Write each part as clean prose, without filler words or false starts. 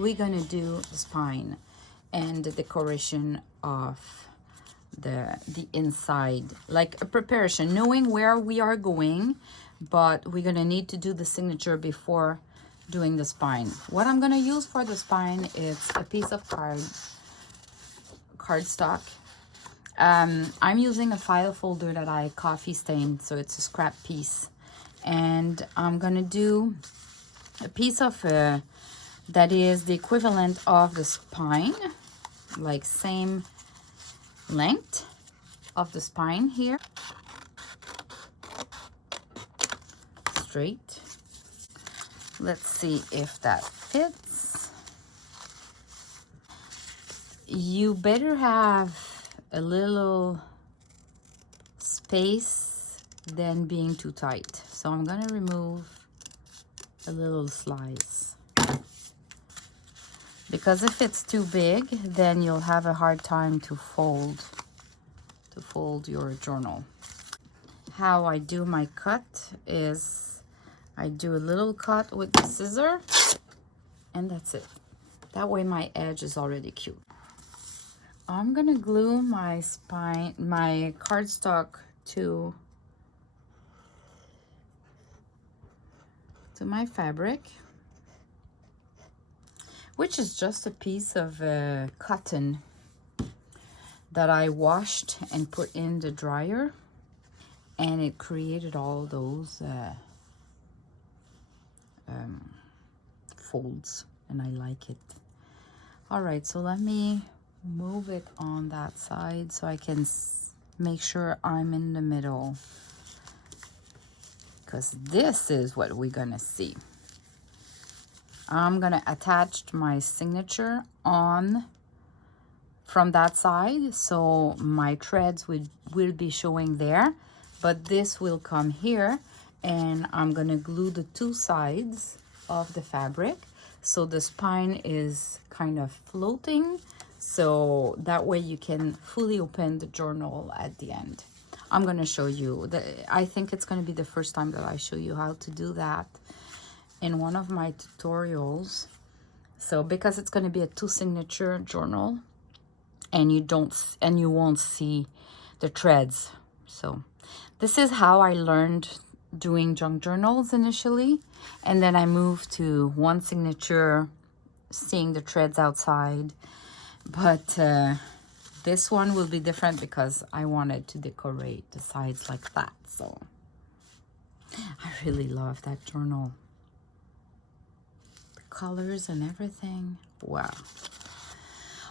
we're gonna do the spine and the decoration of the inside, like a preparation, knowing where we are going, but we're gonna need to do the signature before doing the spine. What I'm gonna use for the spine is a piece of cardstock. I'm using a file folder that I coffee stained, so it's a scrap piece, and I'm gonna do a piece of that is the equivalent of the spine, like same length of the spine here, straight. Let's see if that fits. You better have a little space than being too tight. So I'm gonna remove a little slice, because if it's too big, then you'll have a hard time to fold your journal. How I do my cut is I do a little cut with the scissor, and that's it. That way my edge is already cute. I'm gonna glue my cardstock to my fabric, which is just a piece of cotton that I washed and put in the dryer, and it created all those folds, and I like it. All right, so let me move it on that side so I can make sure I'm in the middle, because this is what we're gonna see. I'm gonna attach my signature on from that side, so my threads will be showing there, but this will come here, and I'm gonna glue the two sides of the fabric so the spine is kind of floating, so that way you can fully open the journal at the end. I'm gonna show you. I think it's gonna be the first time that I show you how to do that in one of my tutorials. So because it's gonna be a 2 signature journal, and you won't see the threads. So this is how I learned doing junk journals initially, and then I moved to 1 signature, seeing the threads outside. But this one will be different because I wanted to decorate the sides like that. So I really love that journal. The colors and everything. Wow.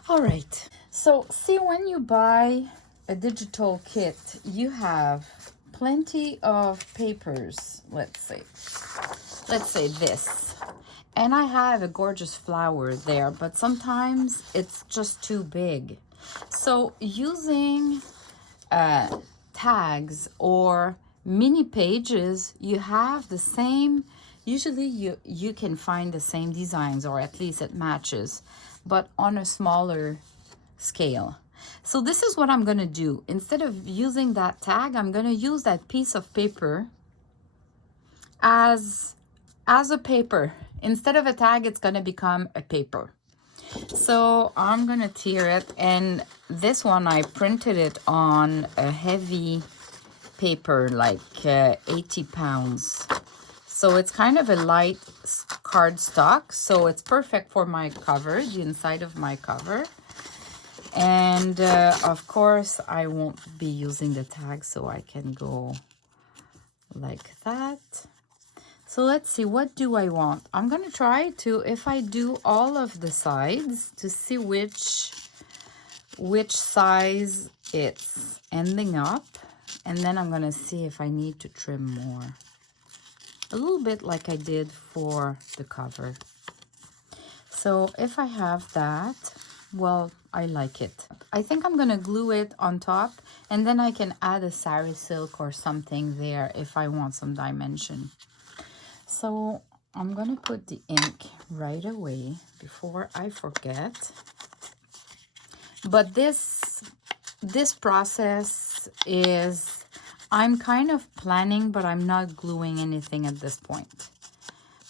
All right. So see, when you buy a digital kit, you have plenty of papers. Let's say this. And I have a gorgeous flower there, but sometimes it's just too big. So using tags or mini pages, you have the same, usually you can find the same designs, or at least it matches, but on a smaller scale. So this is what I'm gonna do. Instead of using that tag, I'm gonna use that piece of paper as a paper. Instead of a tag, it's gonna become a paper. So I'm gonna tear it, and this one I printed it on a heavy paper, like 80 pounds. So it's kind of a light cardstock, so it's perfect for my cover, the inside of my cover. And of course I won't be using the tag, so I can go like that. So let's see, what do I want? I'm gonna try to, if I do all of the sides, to see which size it's ending up, and then I'm gonna see if I need to trim more. A little bit like I did for the cover. So if I have that, well, I like it. I think I'm gonna glue it on top, and then I can add a sari silk or something there if I want some dimension. So I'm gonna put the ink right away before I forget. But this process is, I'm kind of planning, but I'm not gluing anything at this point.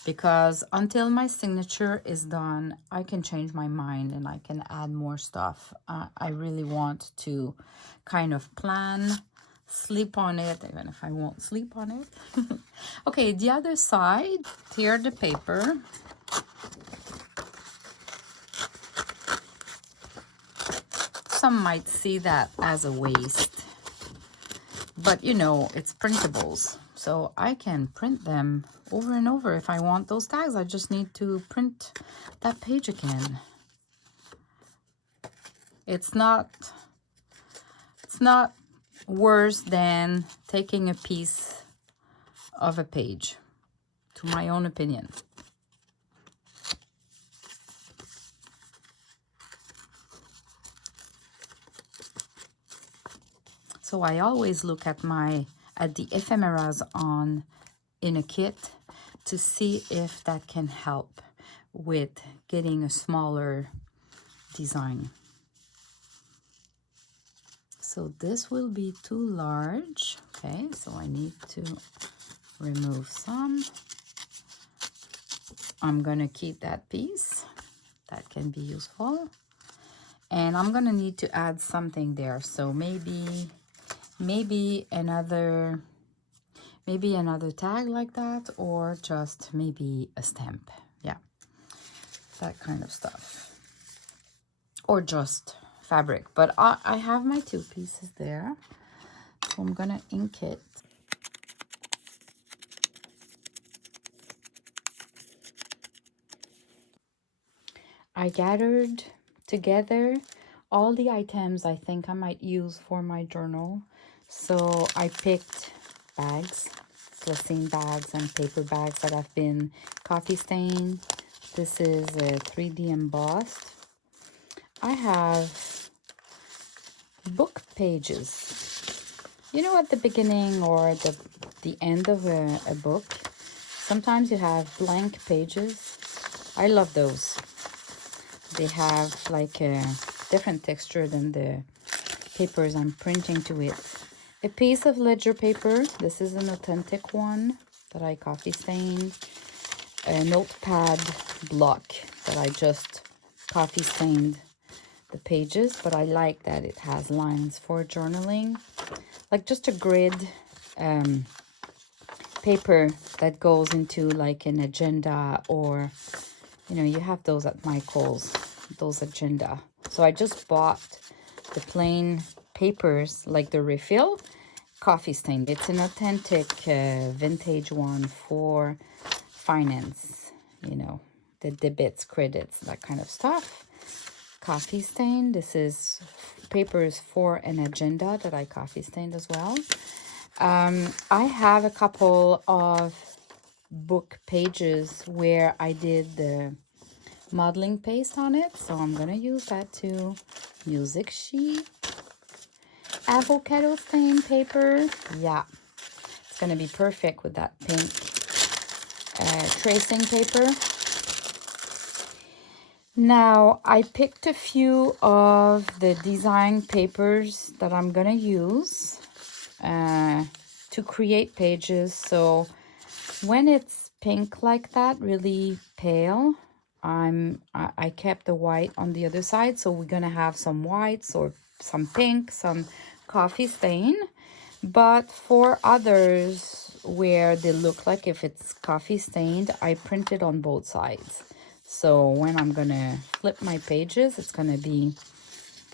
because until my signature is done, I can change my mind and I can add more stuff. I really want to kind of plan, sleep on it, even if I won't sleep on it. Okay, the other side, tear the paper. Some might see that as a waste, but you know, it's printables. So I can print them over and over. If I want those tags, I just need to print that page again. It's not worse than taking a piece of a page, to my own opinion. So I always look at the ephemeras in a kit to see if that can help with getting a smaller design. So this will be too large. Okay, so I need to remove some. I'm gonna keep that piece. That can be useful. And I'm gonna need to add something there. So maybe another tag like that, or just maybe a stamp. Yeah, that kind of stuff. Or just fabric. But I have my two pieces there, so I'm gonna ink it. I gathered together all the items I think I might use for my journal. So I picked bags, glassine bags and paper bags that have been coffee stained. This is a 3D embossed. I have book pages. You know, at the beginning or the end of a book, sometimes you have blank pages. I love those. They have like a different texture than the papers I'm printing to it. A piece of ledger paper. This is an authentic one that I coffee stained. A notepad block that I just coffee stained the pages, but I like that it has lines for journaling. Like just a grid paper that goes into like an agenda, or you know, you have those at Michael's, those agenda. So I just bought the plain papers, like the refill, coffee stained. It's an authentic vintage one for finance, you know, the debits, credits, that kind of stuff. Coffee stained. This is papers for an agenda that I coffee stained as well. I have a couple of book pages where I did the modeling paste on it, so I'm gonna use that too. Music sheet, avocado stain paper. Yeah, it's gonna be perfect with that pink tracing paper. Now I picked a few of the design papers that I'm gonna use to create pages. So when it's pink like that, really pale, I kept the white on the other side. So we're gonna have some whites or some pink, some coffee stain. But for others where they look like if it's coffee stained, I printed on both sides. So when I'm gonna flip my pages, it's gonna be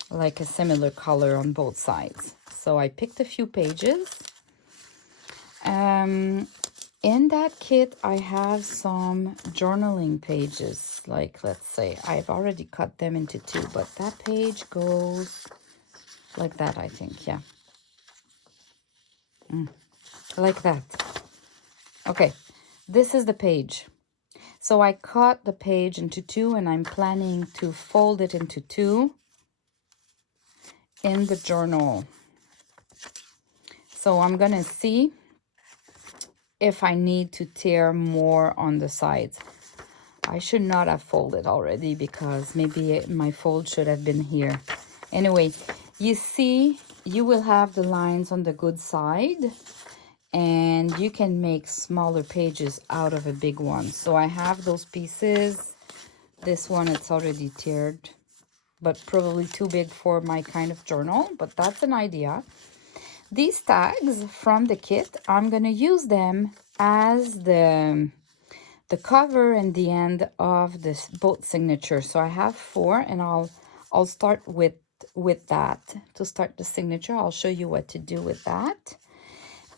like a similar color on both sides. So I picked a few pages. In that kit, I have some journaling pages. Like, let's say, I've already cut them into two, but that page goes like that, I think, yeah. Like that. Okay, this is the page. So I cut the page into two, and I'm planning to fold it into two in the journal. So I'm gonna see if I need to tear more on the sides. I should not have folded already, because maybe my fold should have been here. Anyway, you see, you will have the lines on the good side, and you can make smaller pages out of a big one. So I have those pieces. This one, it's already tiered, but probably too big for my kind of journal, but that's an idea. These tags from the kit, I'm gonna use them as the cover and the end of this both signature. So I have 4, and I'll start with that to start the signature. I'll show you what to do with that.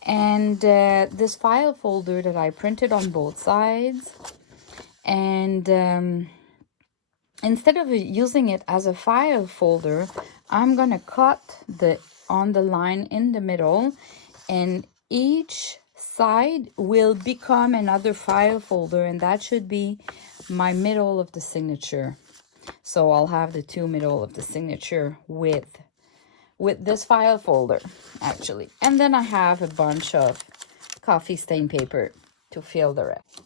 And this file folder that I printed on both sides, and instead of using it as a file folder, I'm gonna cut on the line in the middle, and each side will become another file folder, and that should be my middle of the signature. So I'll have the 2 middle of the signature with this file folder, actually. And then I have a bunch of coffee stain paper to fill the rest.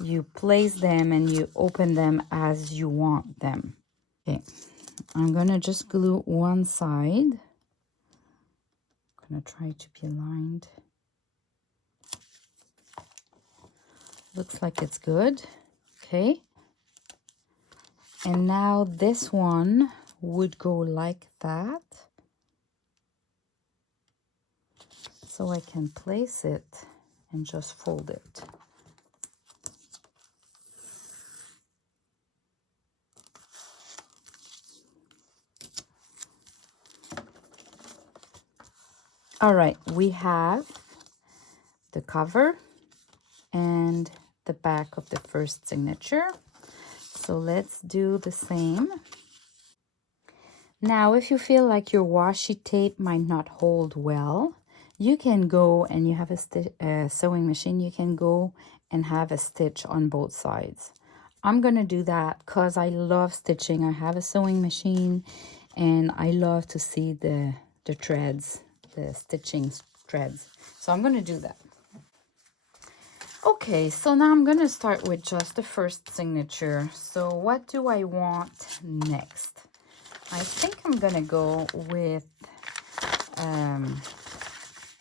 You place them and you open them as you want them. Okay, I'm gonna just glue one side. I'm gonna try to be aligned. Looks like it's good. Okay. And now this one would go like that. So I can place it and just fold it. All right, we have the cover and the back of the first signature. So let's do the same. Now, if you feel like your washi tape might not hold well, you can go, and you have a sewing machine, you can go and have a stitch on both sides. I'm gonna do that because I love stitching. I have a sewing machine and I love to see the threads, the stitching threads. So I'm gonna do that. Okay, so now I'm gonna start with just the first signature. So what do I want next? I think I'm gonna go with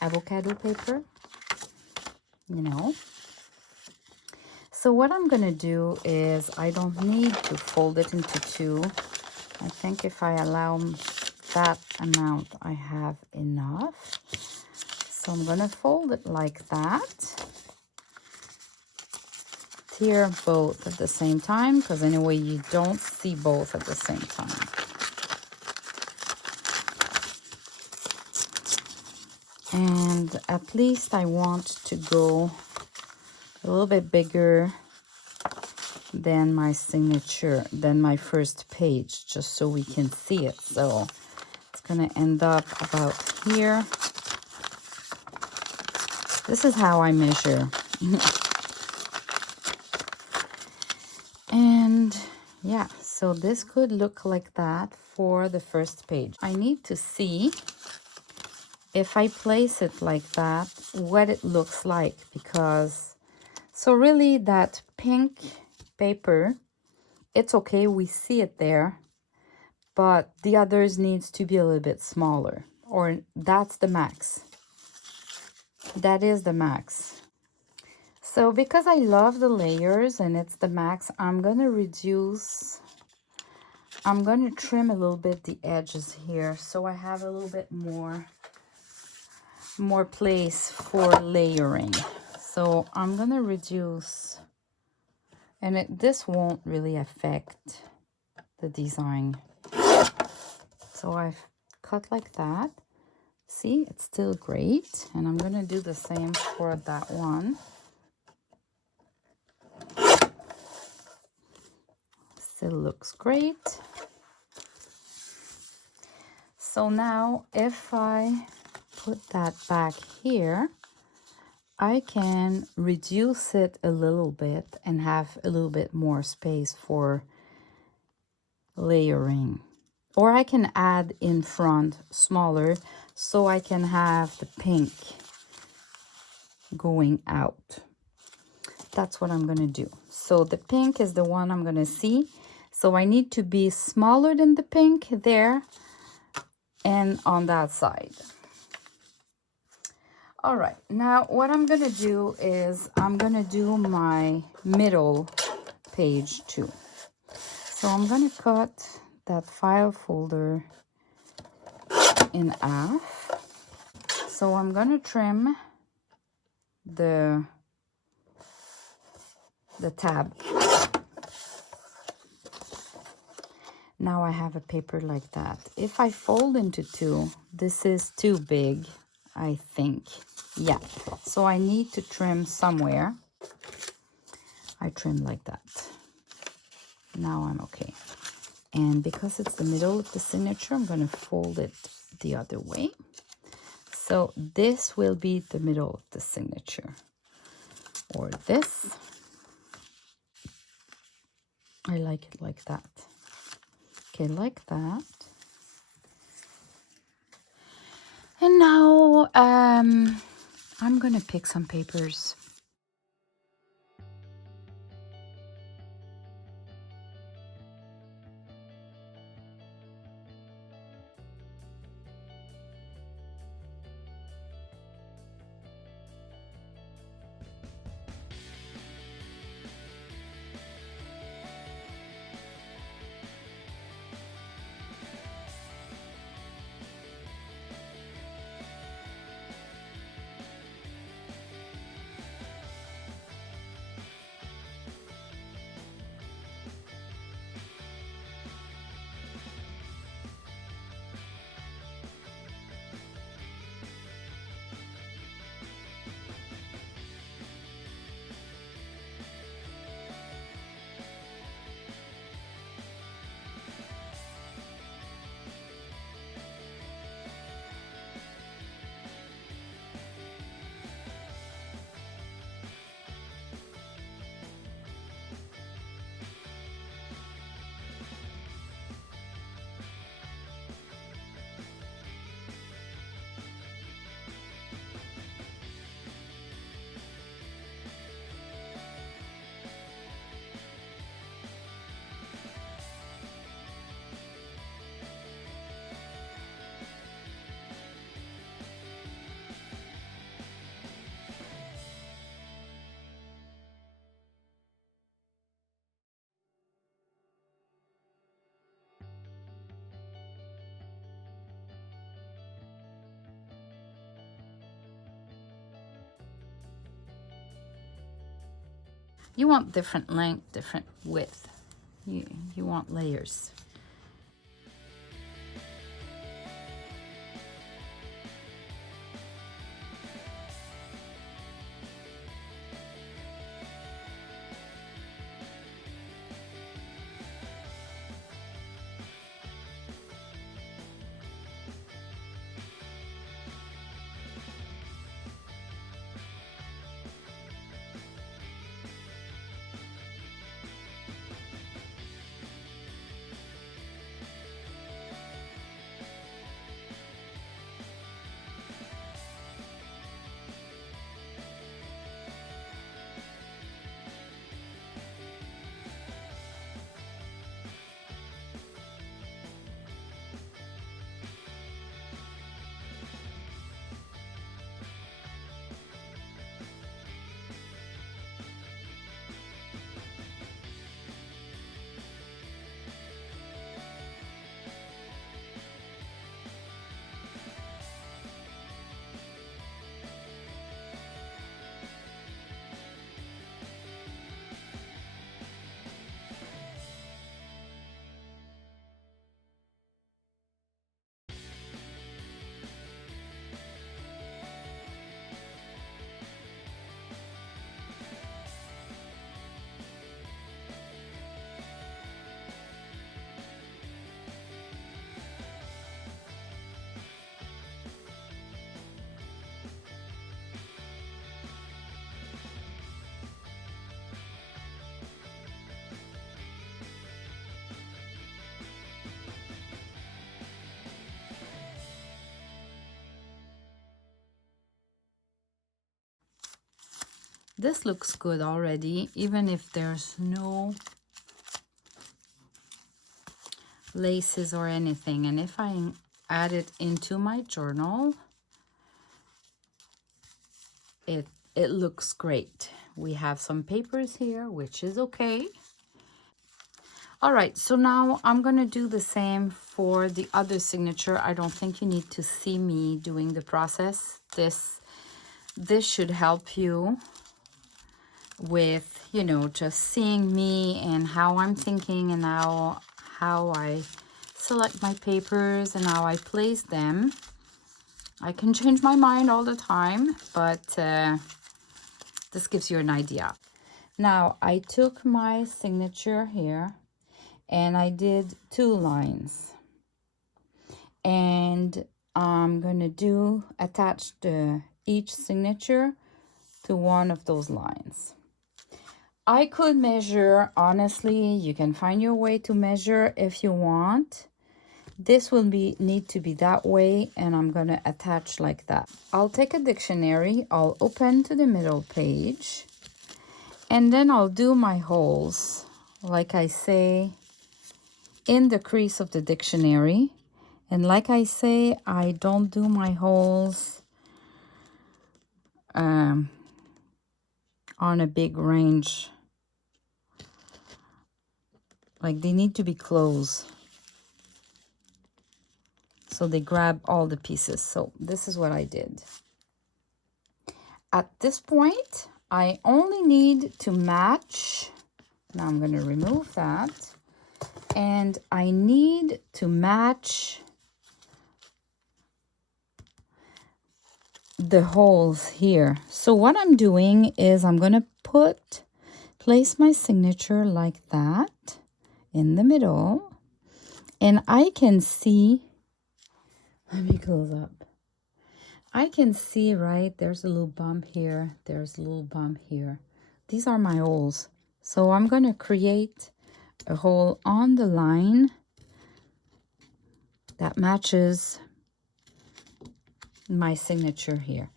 avocado paper, you know. So what I'm gonna do is, I don't need to fold it into 2. I think if I allow that amount, I have enough. So I'm gonna fold it like that. Tier both at the same time, because anyway you don't see both at the same time. And at least I want to go a little bit bigger than my signature, than my first page, just so we can see it. So it's gonna end up about here. This is how I measure. And yeah, so this could look like that for the first page. I need to see, if I place it like that, what it looks like, because so really that pink paper, it's okay, we see it there, but the others needs to be a little bit smaller, or that's the max. That is the max. So because I love the layers and it's the max, I'm gonna trim a little bit the edges here, so I have a little bit more place for layering. So I'm gonna reduce, and this won't really affect the design. So I've cut like that. See, it's still great, and I'm gonna do the same for that one. Still looks great. So now if I put that back here, I can reduce it a little bit and have a little bit more space for layering. Or I can add in front smaller, so I can have the pink going out. That's what I'm gonna do. So the pink is the one I'm gonna see. So I need to be smaller than the pink there and on that side. All right, now what I'm gonna do is I'm gonna do my middle page too. So I'm gonna cut that file folder in half. So I'm gonna trim the tab. Now I have a paper like that. If I fold into two, this is too big, I think. Yeah, so I need to trim somewhere. I trim like that. Now I'm okay. And because it's the middle of the signature, I'm going to fold it the other way. So this will be the middle of the signature. Or this. I like it like that. Okay, like that. And now I'm going to pick some papers. You want different length, different width. You want layers. This looks good already, even if there's no laces or anything. And if I add it into my journal, it looks great. We have some papers here, which is okay. All right, so now I'm gonna do the same for the other signature. I don't think you need to see me doing the process. This should help you with, you know, just seeing me and how I'm thinking and how I select my papers and how I place them. I can change my mind all the time, but this gives you an idea. Now, I took my signature here and I did 2 lines. And I'm gonna attach each signature to one of those lines. I could measure, honestly, you can find your way to measure if you want. This will need to be that way, and I'm gonna attach like that. I'll take a dictionary, I'll open to the middle page, and then I'll do my holes, like I say, in the crease of the dictionary. And like I say, I don't do my holes on a big range. Like, they need to be close, so they grab all the pieces. So this is what I did. At this point, I only need to match. Now I'm going to remove that. And I need to match the holes here. So what I'm doing is I'm going to place my signature like that in the middle. And I can see, let me close up. I can see, right, there's a little bump here, there's a little bump here. These are my holes. So I'm going to create a hole on the line that matches my signature here.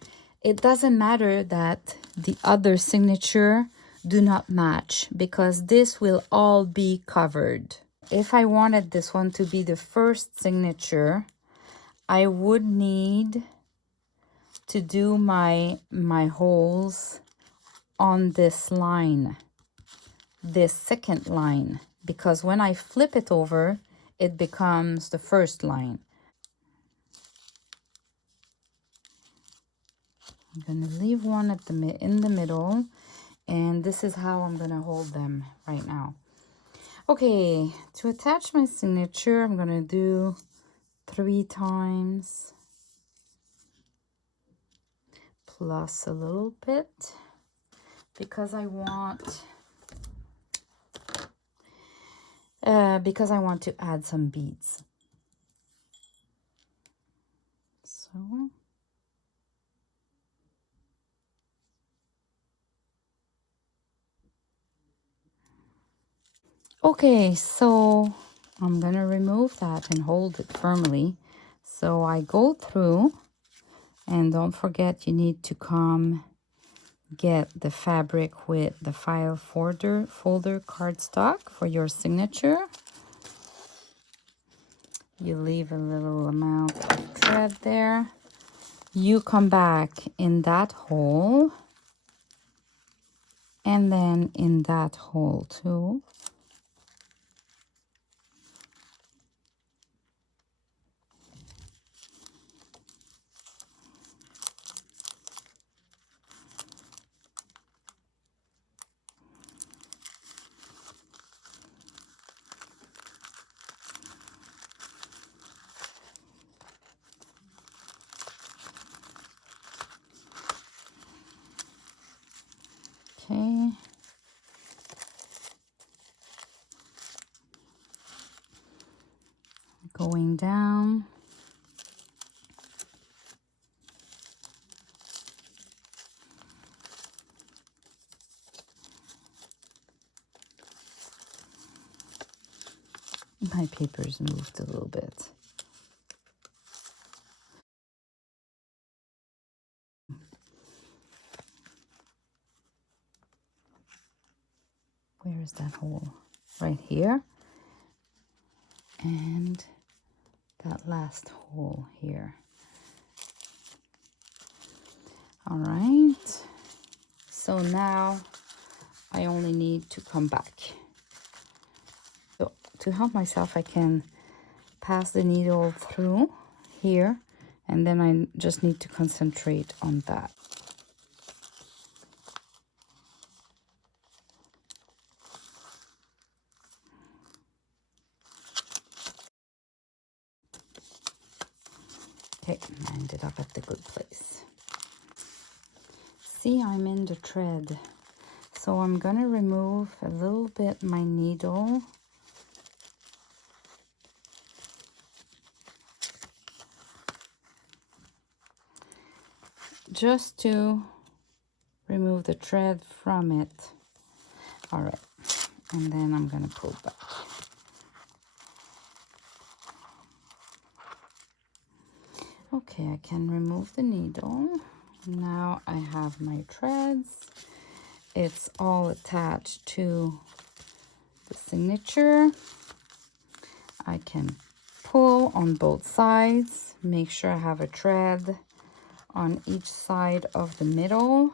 It doesn't matter that the other signature do not match, because this will all be covered. If I wanted this one to be the first signature, I would need to do my holes on this line, this second line, because when I flip it over, it becomes the first line. I'm gonna leave one in the middle, and this is how I'm gonna hold them right now. Okay, to attach my signature, I'm gonna do 3 times plus a little bit, because I want to add some beads. So okay, so I'm gonna remove that and hold it firmly. So I go through, and don't forget, you need to come get the fabric with the file folder cardstock for your signature. You leave a little amount of thread there. You come back in that hole, and then in that hole too. Okay. Going down. My paper's moved a little bit. Where is that hole? Right here. And that last hole here. All right. So now I only need to come back. So to help myself, I can pass the needle through here, and then I just need to concentrate on that. Okay, I ended up at the good place. See, I'm in the thread. So I'm gonna remove a little bit my needle. Just to remove the thread from it. All right, and then I'm gonna pull back. Okay, I can remove the needle. Now I have my threads. It's all attached to the signature. I can pull on both sides, make sure I have a thread on each side of the middle.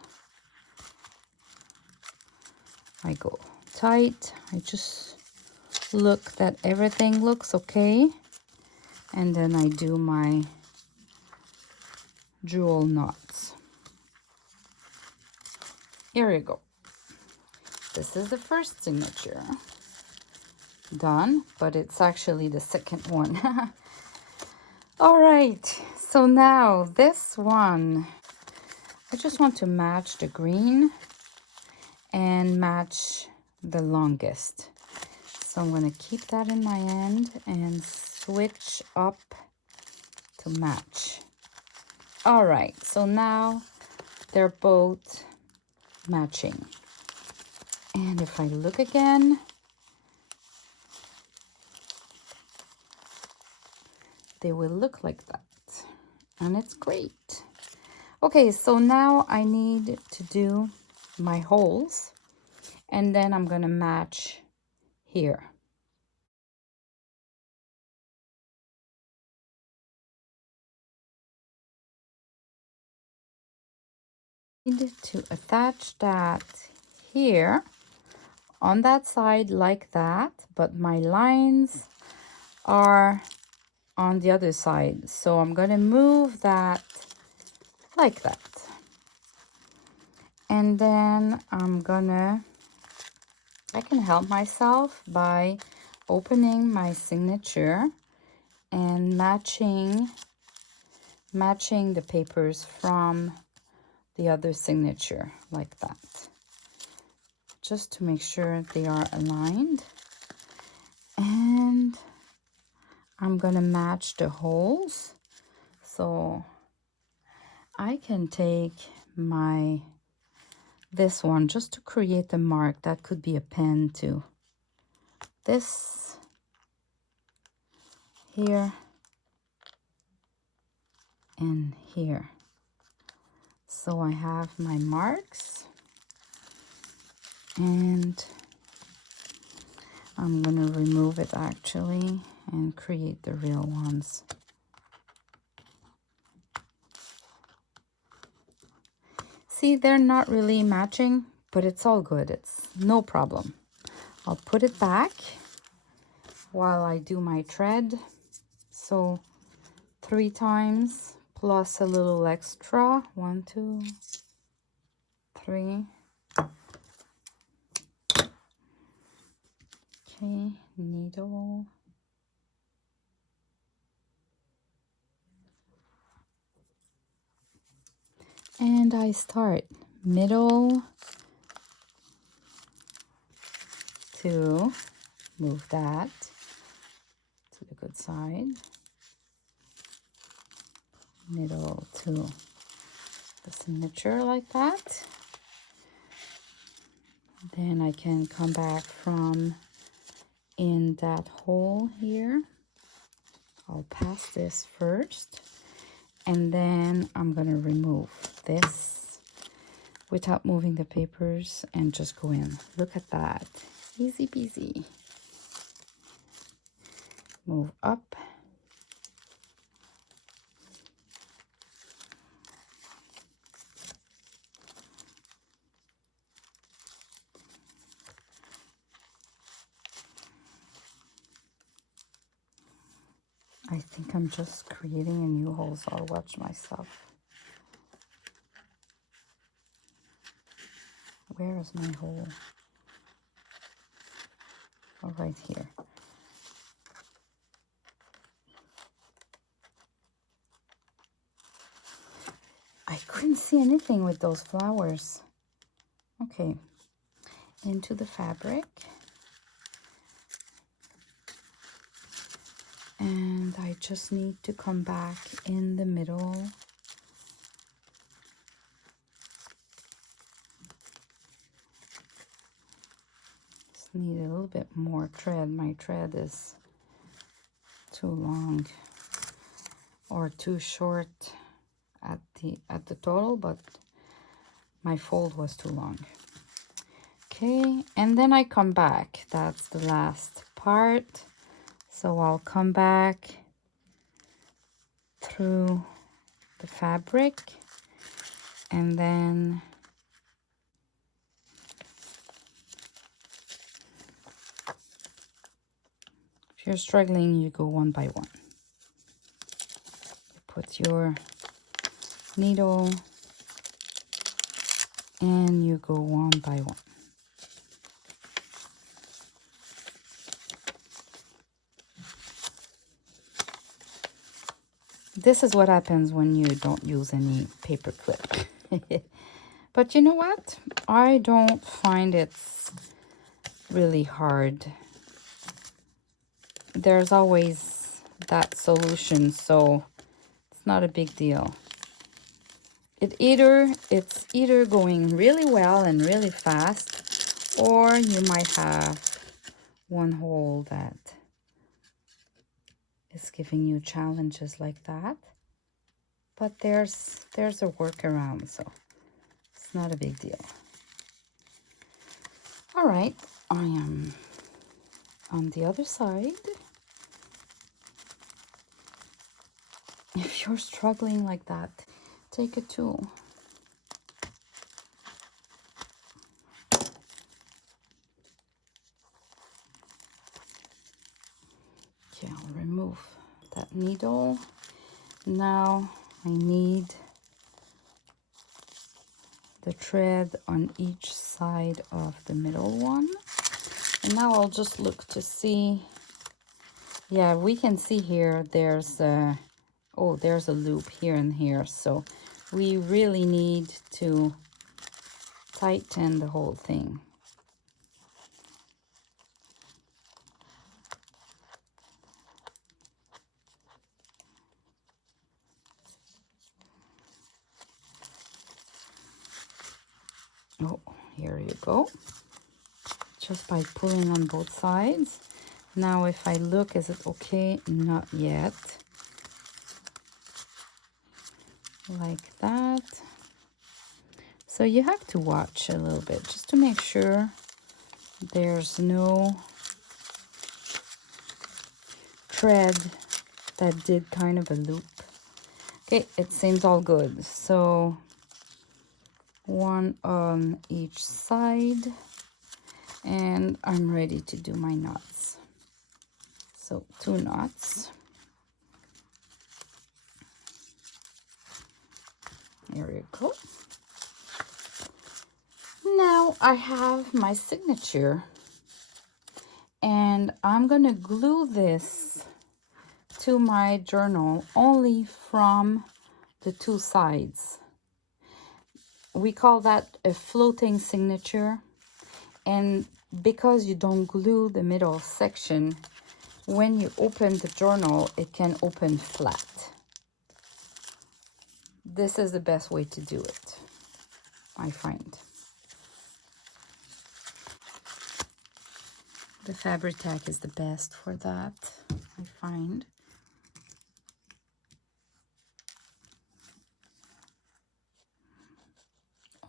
I go tight. I just look that everything looks okay, and then I do my jewel knots. Here you go. This is the first signature done, but it's actually the second one. All right, so now this one, I just want to match the green and match the longest. So I'm going to keep that in my hand and switch up to match. All right, so now they're both matching. And if I look again, they will look like that. And it's great. Okay, so now I need to do my holes, and then I'm going to match here. Need to attach that here on that side like that, but my lines are on the other side, so I'm going to move that like that, and then I can help myself by opening my signature and matching the papers from the other signature like that, just to make sure they are aligned. And I'm gonna match the holes, so I can take this one just to create a mark. That could be a pen too. This here and here. So I have my marks, and I'm gonna remove it actually and create the real ones. See, they're not really matching, but it's all good. It's no problem. I'll put it back while I do my thread. So 3 times plus a little extra. 1, 2, 3. Okay, needle. And I start middle to move that to the good side, middle to the signature like that. Then I can come back from in that hole here. I'll pass this first, and then I'm gonna remove this without moving the papers and just go in. Look at that, easy peasy. Move up. I think I'm just creating a new hole, so I'll watch myself. Where is my hole? Oh, right here. I couldn't see anything with those flowers. Okay, into the fabric. And I just need to come back in the middle. Just need a little bit more thread. My thread is too long or too short at the total, but my fold was too long. Okay, and then I come back. That's the last part. So I'll come back through the fabric, and then if you're struggling, you go one by one. You put your needle and you go one by one. This is what happens when you don't use any paper clip. But you know what? I don't find it's really hard. There's always that solution, so it's not a big deal. It's either going really well and really fast, or you might have one hole that is giving you challenges like that. But there's a workaround, so it's not a big deal. All right, I am on the other side. If you're struggling like that, take a tool. Okay, I'll remove that needle. Now I need the thread on each side of the middle one. And now I'll just look to see. Yeah, we can see here there's a loop here and here, so we really need to tighten the whole thing. Oh, here you go. Just by pulling on both sides. Now if I look, is it okay? Not yet. Like that. So you have to watch a little bit just to make sure there's no thread that did kind of a loop. Okay, it seems all good. So one on each side, and I'm ready to do my knots. So 2 knots. There you go. Now I have my signature, and I'm gonna glue this to my journal only from the 2 sides. We call that a floating signature, and because you don't glue the middle section, when you open the journal, it can open flat. This is the best way to do it, I find. The fabric tack is the best for that, I find.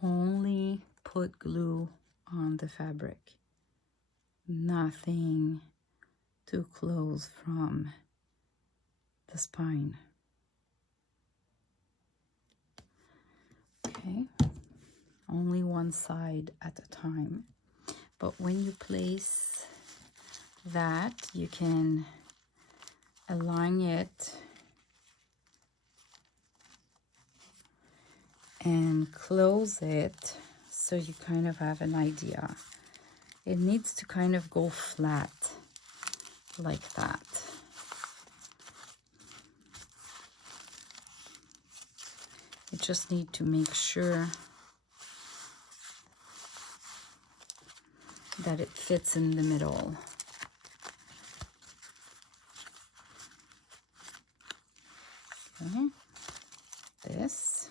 Only put glue on the fabric. Nothing too close from the spine. Okay, only one side at a time. But when you place that, you can align it and close it so you kind of have an idea. It needs to kind of go flat like that. You just need to make sure that it fits in the middle. Okay, this.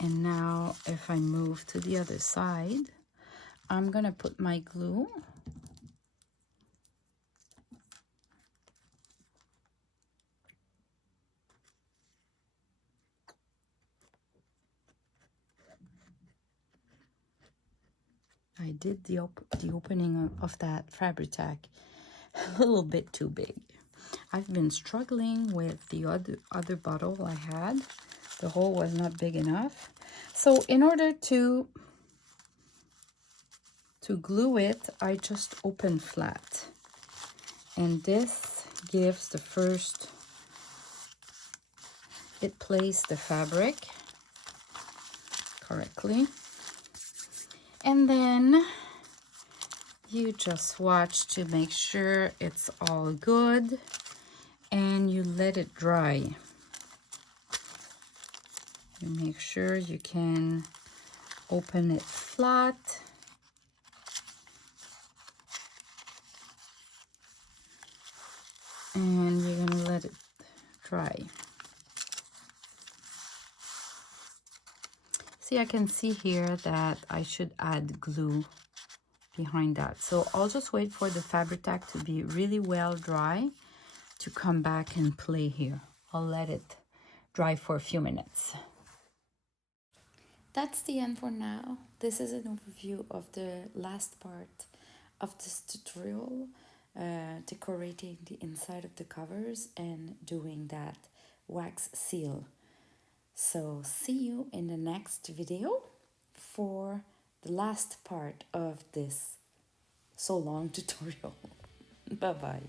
And now if I move to the other side, I'm gonna put my glue. I did the opening of that fabric tack a little bit too big. I've been struggling with the other bottle I had. The hole was not big enough. So in order to glue it, I just open flat. And this gives the first, it placed the fabric correctly. And then you just watch to make sure it's all good and you let it dry. You make sure you can open it flat. And you're gonna let it dry. See, I can see here that I should add glue behind that. So I'll just wait for the fabric tack to be really well dry to come back and play here. I'll let it dry for a few minutes. That's the end for now. This is an overview of the last part of this tutorial, decorating the inside of the covers and doing that wax seal. So see you in the next video for the last part of this so long tutorial. Bye bye.